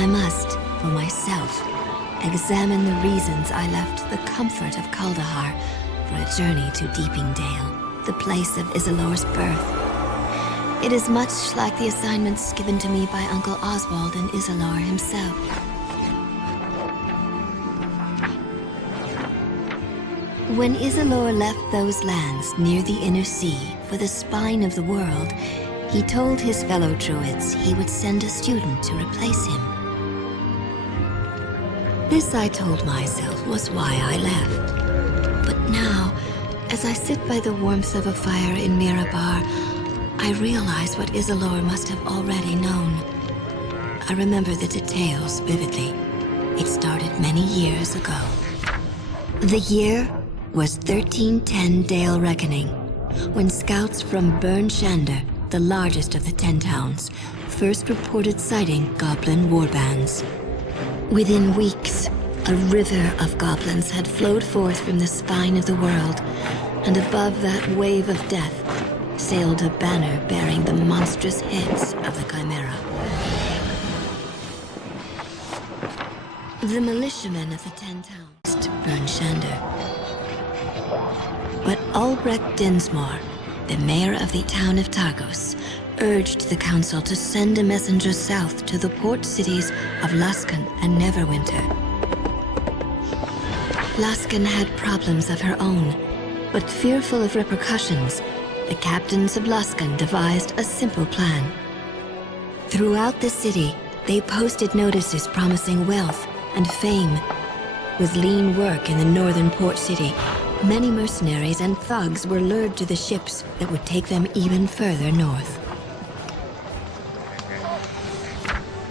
I must, for myself, examine the reasons I left the comfort of Kaldahar for a journey to Deeping Dale, the place of Isilor's birth. It is much like the assignments given to me by Uncle Oswald and Isilor himself. When Isilor left those lands near the Inner Sea for the spine of the world, he told his fellow Druids he would send a student to replace him. This, I told myself, was why I left. But now, as I sit by the warmth of a fire in Mirabar, I realize what Isilor must have already known. I remember the details vividly. It started many years ago. The year was 1310 Dale Reckoning, when scouts from Burn Shander, the largest of the 10 towns, first reported sighting goblin warbands. Within weeks, a river of goblins had flowed forth from the spine of the world, and above that wave of death sailed a banner bearing the monstrous heads of the Chimera. The militiamen of the 10 towns Burn Shander. But Albrecht Dinsmore, the mayor of the town of Targos, urged the council to send a messenger south to the port cities of Laskan and Neverwinter. Laskan had problems of her own, but fearful of repercussions, the captains of Laskan devised a simple plan. Throughout the city, they posted notices promising wealth and fame. With lean work in the northern port city, many mercenaries and thugs were lured to the ships that would take them even further north.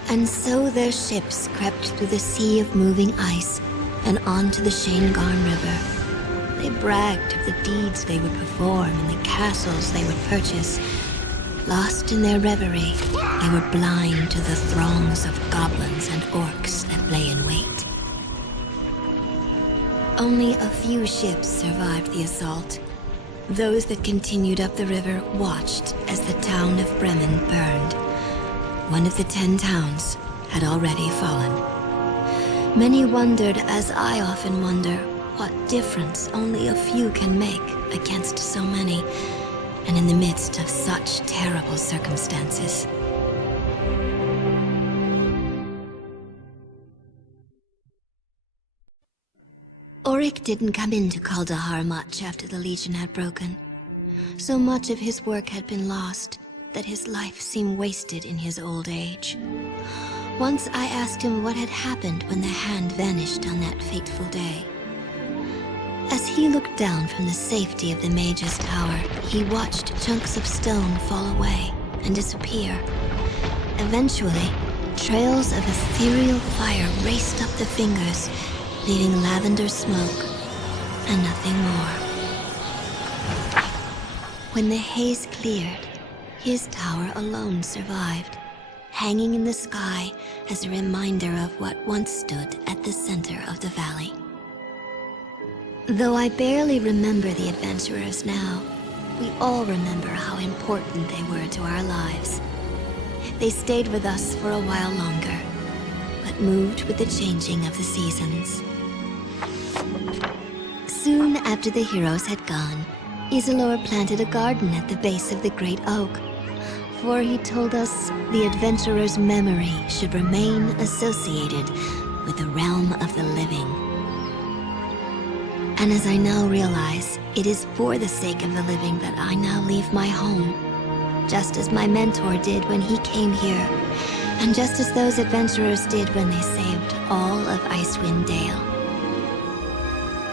And so their ships crept through the sea of moving ice and onto the Shanegarn River. They bragged of the deeds they would perform and the castles they would purchase. Lost in their reverie, they were blind to the throngs of goblins and orcs that lay in wait. Only a few ships survived the assault. Those that continued up the river watched as the town of Bremen burned. One of the 10 towns had already fallen. Many wondered, as I often wonder, what difference only a few can make against so many, and in the midst of such terrible circumstances. Auric didn't come into Kaldahar much after the Legion had broken. So much of his work had been lost that his life seemed wasted in his old age. Once I asked him what had happened when the hand vanished on that fateful day. As he looked down from the safety of the Mage's Tower, he watched chunks of stone fall away and disappear. Eventually, trails of ethereal fire raced up the fingers, leaving lavender smoke and nothing more. When the haze cleared, his tower alone survived, hanging in the sky as a reminder of what once stood at the center of the valley. Though I barely remember the adventurers now, we all remember how important they were to our lives. They stayed with us for a while longer, but moved with the changing of the seasons. Soon after the heroes had gone, Isilor planted a garden at the base of the great oak, for he told us the adventurer's memory should remain associated with the realm of the living. And as I now realize, it is for the sake of the living that I now leave my home, just as my mentor did when he came here, and just as those adventurers did when they saved all of Icewind Dale.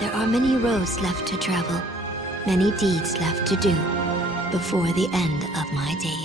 There are many roads left to travel, many deeds left to do, before the end of my days.